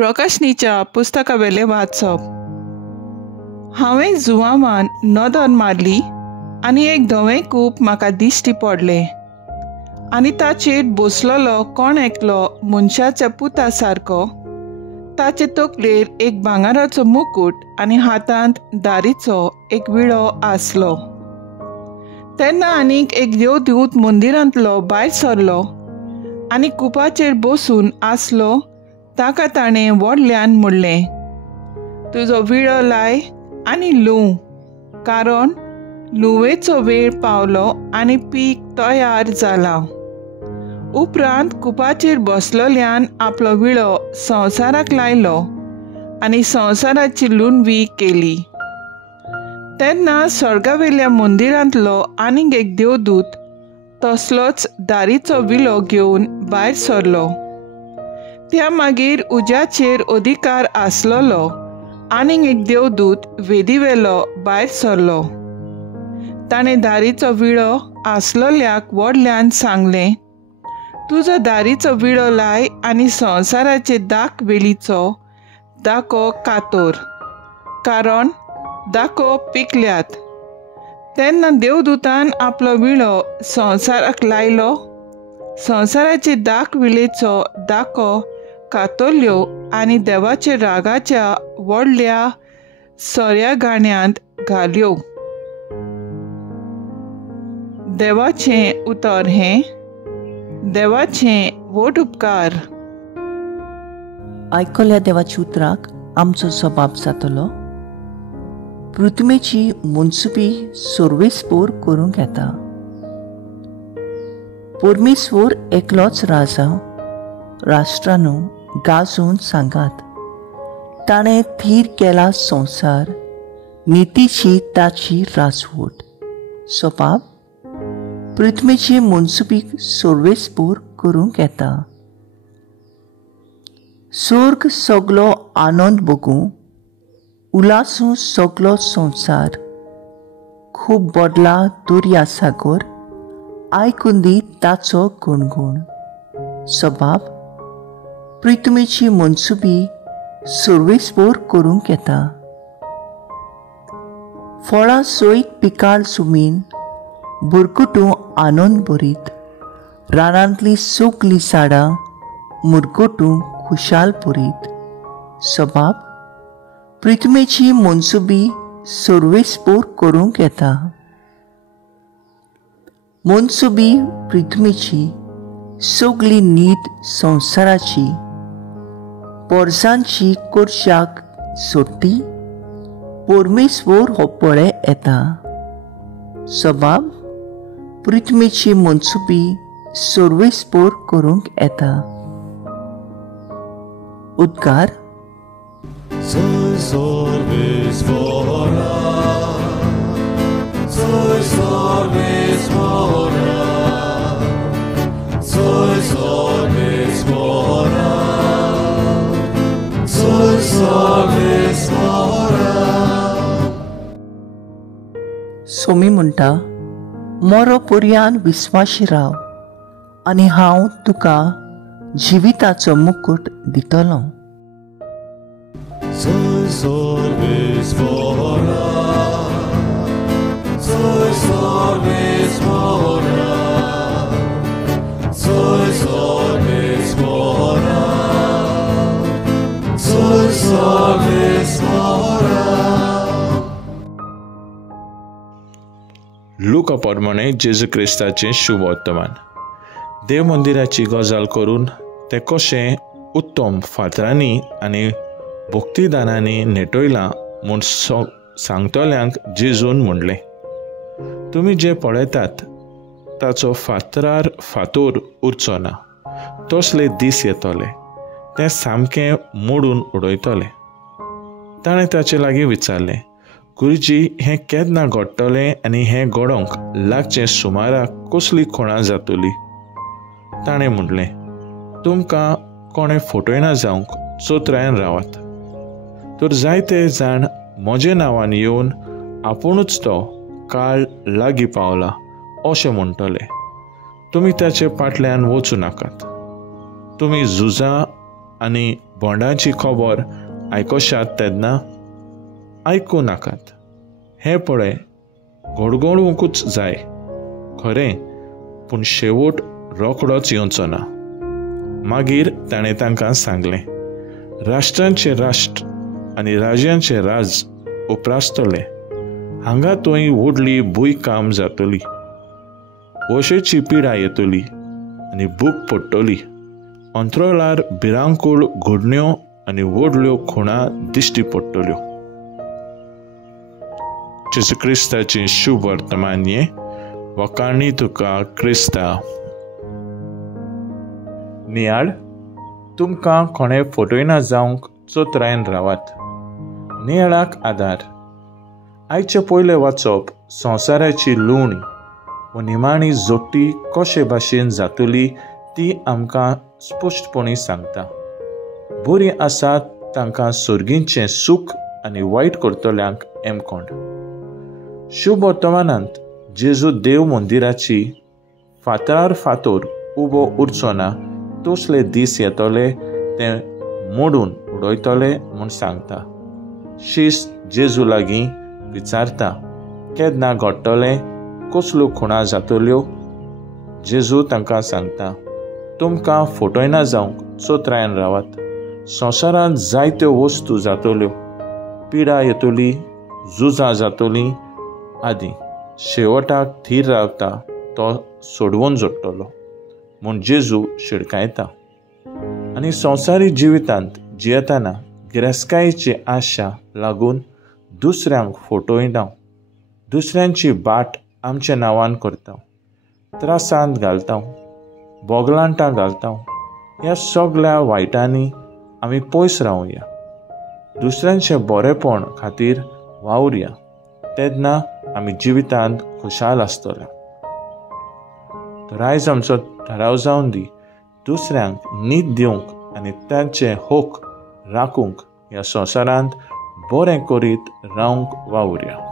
प्रकाशनीच्या पुस्तकावेले वाचप। हांवें जुवामान नदर मारली आनी एक धवें कूप म्हाका दिश्टी पडलें आनी ताचेर बसलोलो कोण एकलो मनशाच्या पुता सारको। ताचे तकलेर एक भांगराचो मुकुट आनी हातांत दारीचो एक विळो आसलो। तेन्ना आनीक एक देवदूत मंदिरांतलो भायर सरलो आनी कुपाचेर बसून आसलो। ताका ताणें व्हडल्यान म्हणलें, तुजो विळो लाय आनी लूं, कारण लुंवेचो वेळ पावलो आनी पीक तयार जाला। उपरांत कुपाचेर बसलोल्यान आपलो विळो संवसाराक लायलो आनी संवसाराची लुंडवी केली। तेन्ना स्वर्गावेल्या मंदिरांतलो आनीक एक देवदूत तसलोच दारीचो विळो घेवन भायर सरलो। त्या मागीर उज्याचेर अधिकार आसलोलो आनीक एक देवदूत वेदीवेलो भायर सरलो। ताणें दारीचो विळो आसलोल्याक व्हडल्यान सांगलें, तुजो दारीचो विळो लाय आनी संवसाराचे दाख वेलीचो दाखो कातोर, कारण दाखो पिकल्यात। तेन्ना देवदूतान आपलो विळो संवसाराक लायलो। संवसाराचे दाख वेलीचो दाखो कातोल्यो आनी देवाच्या रागाच्या व्हडल्या सोऱ्या गाण्यांत घाल्यो। देवाचें उतर हें, देवाचें व्हड उपकार। आयकल्या देवाच्या उतराक आमचो जबाब जातलो। पृथ्वीची मुनसुबी सोर्वेस्पोर करूंक येता। परमेश्वर एकलोच राजा, राष्ट्रांनो गाजून सांगात। ताणें थीर केला संवसार, नितीची ताची राजवट। सोपाप पृथ्वीची मुनसुबीक सोर्वेस्पोर करूंक येता। स्वर्ग सगलो आनंद बगूं, उलासूं सगलो संवसार। खूब बदला दर्यासागर, आयकून दी ताचो गुणगुण। सोबाब पृथ्वीची मुनसुबी सोर्वेस्पोर करूंक येता। फळां सयत पिकाळ सुमीन, बुरकुटू आनंद भरीत। रानांतली सगलीं झाडां मुरगोटू खुशाल भरीत। सोबाब पृथ्वीची मुनसुबी सोर्वेस्पोर करूंक येता। मुनसुबी पृथ्वीची सगली न्हीद संवसाराची, पोरसांची कोरशाक सोडटी। परमेश्वर हो पळे येता। सोबाब पृथ्वीची मुनसुबी सोर्वेस्पोर करूंक येता। उद्गार Soy sorbespora, soy sorbespora, soy sorbespora, soy sorbespora. Somi म्हणटा, मोरो पर्यान विस्वाशी राव आनी हांव तुका जिविताचो मुकुट दितलो। Soy sorbespora, soy sorbespora, soy sorbespora, soy sorbespora. लूका प्रमाणे जेजू क्रिस्ताचें शुभ वर्तमान। देव मंदिराची गजाल करून ते कशें उत्तम फातरांनी आनी भक्तिदानांनी नेटयलां म्हूण सांगतल्यांक जेजून म्हणलें, तुमी जे पळयतात ताचो फातरार फातोर उरचो ना। तसले दीस येतले, ते सामकें मोडून उडयतले। ताणें ताचे लागीं विचारलें, गुरुजी, हें केन्ना घडटलें आनी हें घडोवंक लागचें सुमाराक कसली खणां जातली? ताणें म्हणलें, तुमकां कोणें फटयना जावंक चोत्रायन रावात। तर जायते जाण म्हजे नांवान येवन आपुणूच तो काळ लागीं पावला अशें म्हणटले। तुमी ताचे फाटल्यान वचूं नाकात। तुमी झुजा आनी बोंडाची खबर आयकोशात तेन्ना आयकूं नाकात. हें पळय, घडघडूंकूच जाय खरें, पूण शेवट रोखडोच येवचो ना. मागीर ताणें तांकां सांगलें, राष्ट्रांचे राष्ट्र आनी राज्यांचे राज उप्रासतले. हांगा थंय व्हडली भुंयकाम जातली, वशेची पिडा येतली आनी भूक पडटली. अंतराळार भिरांकूळ घडण्यो आनी व्हडल्यो खुणा दिश्टी पडटल्यो. जेजू क्रिस्ताचें शुभ वर्तमान हें वखाणी तुका क्रिस्ता. नियाळ, तुमकां कोणें फटयना जावंक चोत्रायन रावात. नियाळाक आदार. आयचे पयले वाचप संवसाराची लुवणी व निमाणी जोडटी कशे भाशेन जातली ती आमकां स्पश्टपणी सांगता. बरी आसात तांकां सर्गींचें सूख आनी वायट करतल्यांक एमकोंड. शुभ वर्तमानांत जेजू देव मंदिराची फातरार फातोर उबो उरचो ना तसले दीस येतले ते मोडून उडयतले म्हूण सांगता. शिस्त जेजू लागीं विचारता, केन्ना घडटलें, कसल्यो खुणा जातल्यो. जेजू तांकां सांगता, तुमकां फटयना जावंक चोत्रायन रावात. संवसारांत जायत्यो वस्तू जातल्यो, पिडा येतली, झुजां जातलीं आदी. शेवटाक थीर रावता तो सोडवून जोडटलो म्हूण जेजू शिडकायता. आनी संवसारी जिवितांत जियेतना गिरेस्कायेची आशा लागून दुसऱ्यांक फटयना, दुसऱ्यांची बाट आमच्या नांवान करता, त्रासांत घालता, बोगलांटां घालता. ह्या सगळ्या वायटांनी आमी पयस रावया. दुसऱ्यांचें बरेपण खातीर वावुरया, तेन्ना आमी जिवितांत खुशाल आसतले. तर आयज आमचो ठराव जावन दी, दुसऱ्यांक न्हीद दिवंक आनी तांचे होक राखूंक ह्या संवसारांत बरें करीत रावंक वावुरया.